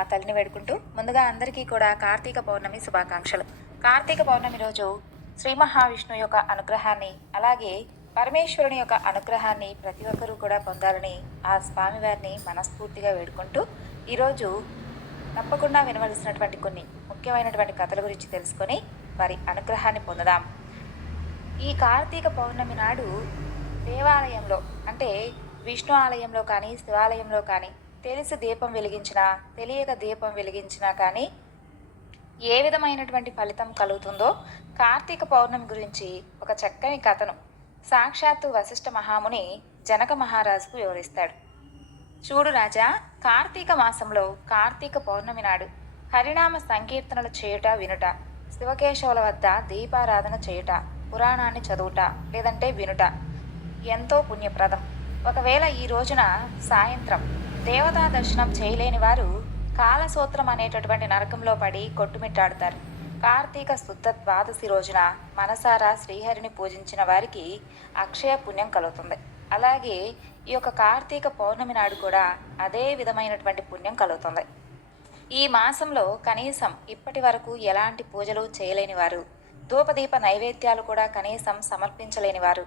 ఆ తల్లిని వేడుకుంటూ ముందుగా అందరికీ కూడా కార్తీక పౌర్ణమి శుభాకాంక్షలు. కార్తీక పౌర్ణమి రోజు శ్రీ మహావిష్ణువు యొక్క అనుగ్రహాన్ని అలాగే పరమేశ్వరుని యొక్క అనుగ్రహాన్ని ప్రతి ఒక్కరూ కూడా పొందాలని ఆ స్వామివారిని మనస్ఫూర్తిగా వేడుకుంటూ ఈరోజు తప్పకుండా వినవలసినటువంటి కొన్ని ముఖ్యమైనటువంటి కథల గురించి తెలుసుకొని వారి అనుగ్రహాన్ని పొందుదాం. ఈ కార్తీక పౌర్ణమి నాడు దేవాలయంలో అంటే విష్ణు ఆలయంలో కానీ శివాలయంలో కానీ తెలిసి దీపం వెలిగించినా తెలియక దీపం వెలిగించినా కానీ ఏ విధమైనటువంటి ఫలితం కలుగుతుందో కార్తీక పౌర్ణమి గురించి ఒక చక్కని కథను సాక్షాత్తు వశిష్ఠ మహాముని జనక మహారాజుకు వివరిస్తాడు. చూడు రాజా కార్తీక మాసంలో కార్తీక పౌర్ణమి నాడు హరినామ సంకీర్తనలు చేయుట వినుట శివకేశవుల వద్ద దీపారాధన చేయుట పురాణాన్ని చదువుట లేదంటే వినుట ఎంతో పుణ్యప్రదం. ఒకవేళ ఈ రోజున సాయంత్రం దేవతా దర్శనం చేయలేని వారు కాలసూత్రం అనేటటువంటి నరకంలో పడి కొట్టుమిట్టాడుతారు. కార్తీక శుద్ధ ద్వాదశి రోజున మనసారా శ్రీహరిని పూజించిన వారికి అక్షయ పుణ్యం కలుగుతుంది. అలాగే ఈ యొక్క కార్తీక పౌర్ణమి నాడు కూడా అదే విధమైనటువంటి పుణ్యం కలుగుతుంది. ఈ మాసంలో కనీసం ఇప్పటి వరకు ఎలాంటి పూజలు చేయలేని వారు ధూపదీప నైవేద్యాలు కూడా కనీసం సమర్పించలేని వారు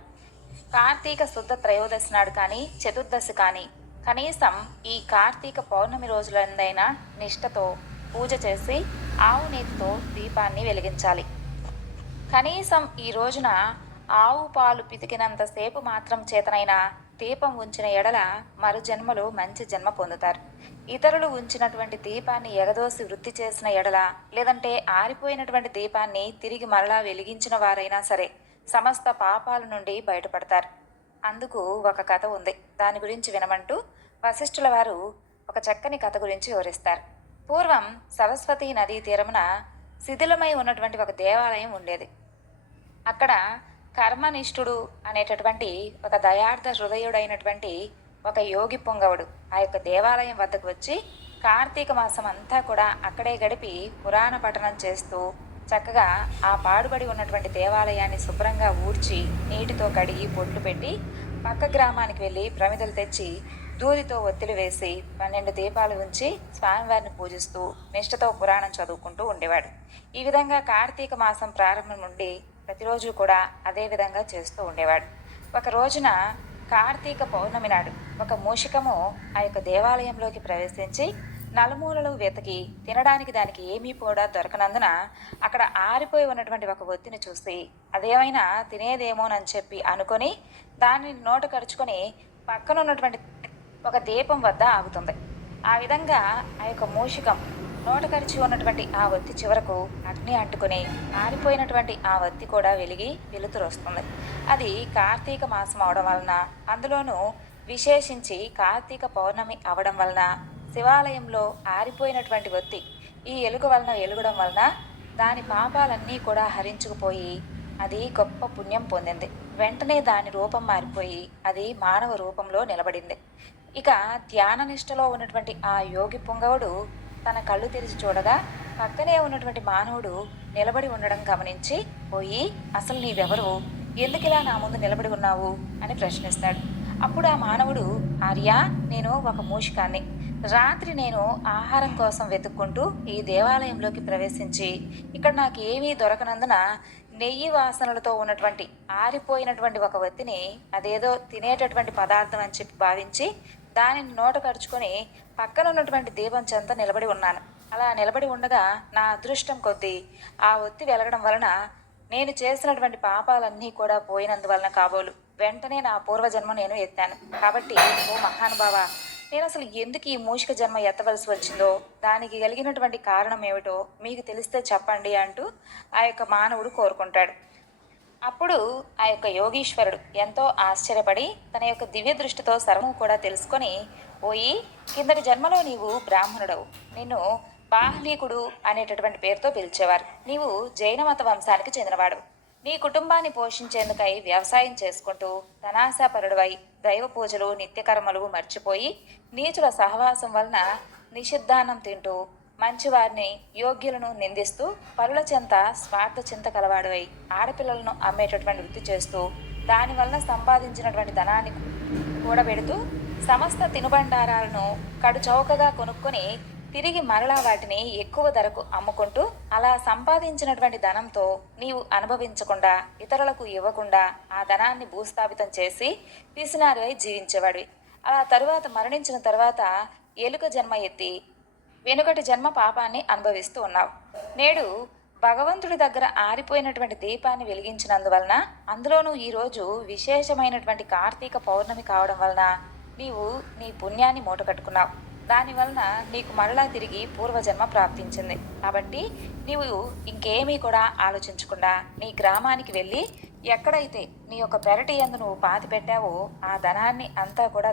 కార్తీక శుద్ధ త్రయోదశి నాడు కానీ చతుర్దశి కానీ కనీసం ఈ కార్తీక పౌర్ణమి రోజులందైనా నిష్టతో పూజ చేసి ఆవు నీతితో దీపాన్ని వెలిగించాలి. కనీసం ఈ రోజున ఆవు పాలు పితికినంతసేపు మాత్రం చేతనైనా దీపం ఉంచిన ఎడల మరు జన్మలు మంచి జన్మ పొందుతారు. ఇతరులు ఉంచినటువంటి దీపాన్ని ఎగదోసి వృత్తి చేసిన ఎడల లేదంటే ఆరిపోయినటువంటి దీపాన్ని తిరిగి మరలా వెలిగించిన వారైనా సరే సమస్త పాపాల నుండి బయటపడతారు. అందుకు ఒక కథ ఉంది. దాని గురించి వినమంటూ వశిష్ఠుల వారు ఒక చక్కని కథ గురించి వివరిస్తారు. పూర్వం సరస్వతి నదీ తీరమున శిథిలమై ఉన్నటువంటి ఒక దేవాలయం ఉండేది. అక్కడ కర్మనిష్ఠుడు అనేటటువంటి ఒక దయార్థ హృదయుడైనటువంటి ఒక యోగి పొంగవుడు ఆ యొక్క దేవాలయం వద్దకు వచ్చి కార్తీక మాసం అంతా కూడా అక్కడే గడిపి పురాణ పఠనం చేస్తూ చక్కగా ఆ పాడుబడి ఉన్నటువంటి దేవాలయాన్ని శుభ్రంగా ఊడ్చి నీటితో కడిగి బొట్లు పెట్టి పక్క గ్రామానికి వెళ్ళి ప్రమిదలు తెచ్చి దూదితో ఒత్తిడి వేసి పన్నెండు దీపాలు ఉంచి స్వామివారిని పూజిస్తూ నిష్ఠతో పురాణం చదువుకుంటూ ఉండేవాడు. ఈ విధంగా కార్తీక మాసం ప్రారంభం నుండి ప్రతిరోజు కూడా అదే విధంగా చేస్తూ ఉండేవాడు. ఒక రోజున కార్తీక పౌర్ణమి నాడు ఒక మూషికము ఆ యొక్క దేవాలయంలోకి ప్రవేశించి నలుమూలలు వెతికి తినడానికి దానికి ఏమీ కూడా దొరకనందున అక్కడ ఆరిపోయి ఉన్నటువంటి ఒక ఒత్తిని చూసి అదేమైనా తినేదేమోనని చెప్పి అనుకొని దానిని నోట కరుచుకొని పక్కన ఉన్నటువంటి ఒక దీపం వద్ద ఆగుతుంది. ఆ విధంగా ఆ యొక్క మూషికం నోట కరిచి ఉన్నటువంటి ఆ ఒత్తి చివరకు అగ్ని అంటుకొని ఆరిపోయినటువంటి ఆ ఒత్తి కూడా వెలిగి వెలుతురు వస్తుంది. అది కార్తీక మాసం అవడం వలన అందులోనూ విశేషించి కార్తీక పౌర్ణమి అవడం వలన శివాలయంలో ఆరిపోయినటువంటి ఒత్తి ఈ ఎలుగు వలన ఎలుగడం వలన దాని పాపాలన్నీ కూడా హరించుకుపోయి అది గొప్ప పుణ్యం పొందింది. వెంటనే దాని రూపం మారిపోయి అది మానవ రూపంలో నిలబడింది. ఇక ధ్యాన నిష్టలో ఉన్నటువంటి ఆ యోగి పుంగవుడు తన కళ్ళు తెరిచి చూడగా పక్కనే ఉన్నటువంటి మానవుడు నిలబడి ఉండడం గమనించి పోయి అసలు నీవెవరు? ఎందుకిలా నా ముందు నిలబడి ఉన్నావు? అని ప్రశ్నిస్తాడు. అప్పుడు ఆ మానవుడు ఆర్య నేను ఒక మూషికాన్ని. రాత్రి నేను ఆహారం కోసం వెతుక్కుంటూ ఈ దేవాలయంలోకి ప్రవేశించి ఇక్కడ నాకు ఏమీ దొరకనందున నెయ్యి వాసనలతో ఉన్నటువంటి ఆరిపోయినటువంటి ఒక వత్తిని అదేదో తినేటటువంటి పదార్థం అని చెప్పి భావించి దానిని నోట కడుచుకొని పక్కన ఉన్నటువంటి దీపం చెంత నిలబడి ఉన్నాను. అలా నిలబడి ఉండగా నా అదృష్టం కొద్దీ ఆ ఒత్తి వెలగడం వలన నేను చేసినటువంటి పాపాలన్నీ కూడా పోయినందువలన కాబోలు. వెంటనే నా పూర్వజన్మ నేను ఎత్తాను. కాబట్టి ఓ మహానుభావ నేను అసలు ఎందుకు ఈ మూషిక జన్మ ఎత్తవలసి వచ్చిందో దానికి కలిగినటువంటి కారణం ఏమిటో మీకు తెలిస్తే చెప్పండి అంటూ ఆ యొక్క మానవుడు కోరుకుంటాడు. అప్పుడు ఆ యొక్క యోగీశ్వరుడు ఎంతో ఆశ్చర్యపడి తన యొక్క దివ్య దృష్టితో సర్వము కూడా తెలుసుకొని పోయి కిందటి జన్మలో నీవు బ్రాహ్మణుడవు. నిన్ను బాహ్లీకుడు అనేటటువంటి పేరుతో పిలిచేవారు. నీవు జైన మత వంశానికి చెందినవాడు. నీ కుటుంబాన్ని పోషించేందుకై వ్యవసాయం చేసుకుంటూ ధనాశాపరుడవై దైవ పూజలు నిత్యకర్మలు మర్చిపోయి నీచుల సహవాసం వలన నిషిద్ధానం తింటూ మంచివారిని యోగ్యులను నిందిస్తూ పరుల చెంత స్వార్థ చింత కలవాడివై ఆడపిల్లలను అమ్మేటటువంటి వృత్తి చేస్తూ దానివల్ల సంపాదించినటువంటి ధనాన్ని కూడబెడుతూ సమస్త తినుబండారాలను కడు చౌకగా కొనుక్కొని తిరిగి మరలా వాటిని ఎక్కువ ధరకు అమ్ముకుంటూ అలా సంపాదించినటువంటి ధనంతో నీవు అనుభవించకుండా ఇతరులకు ఇవ్వకుండా ఆ ధనాన్ని భూస్థాపితం చేసి పిసినారివై జీవించేవాడివి. అలా తరువాత మరణించిన తర్వాత ఎలుక జన్మ ఎత్తి వెనుకటి జన్మ పాపాన్ని అనుభవిస్తూ ఉన్నావు. నేడు భగవంతుడి దగ్గర ఆరిపోయినటువంటి దీపాన్ని వెలిగించినందువలన అందులోనూ ఈరోజు విశేషమైనటువంటి కార్తీక పౌర్ణమి కావడం వలన నీవు నీ పుణ్యాన్ని మూటకట్టుకున్నావు. దాని వలన నీకు మరలా తిరిగి పూర్వజన్మ ప్రాప్తించింది. కాబట్టి నీవు ఇంకేమీ కూడా ఆలోచించకుండా నీ గ్రామానికి వెళ్ళి ఎక్కడైతే నీ యొక్క పెరటి ఎందు నువ్వు పాతి పెట్టావో ఆ ధనాన్ని అంతా కూడా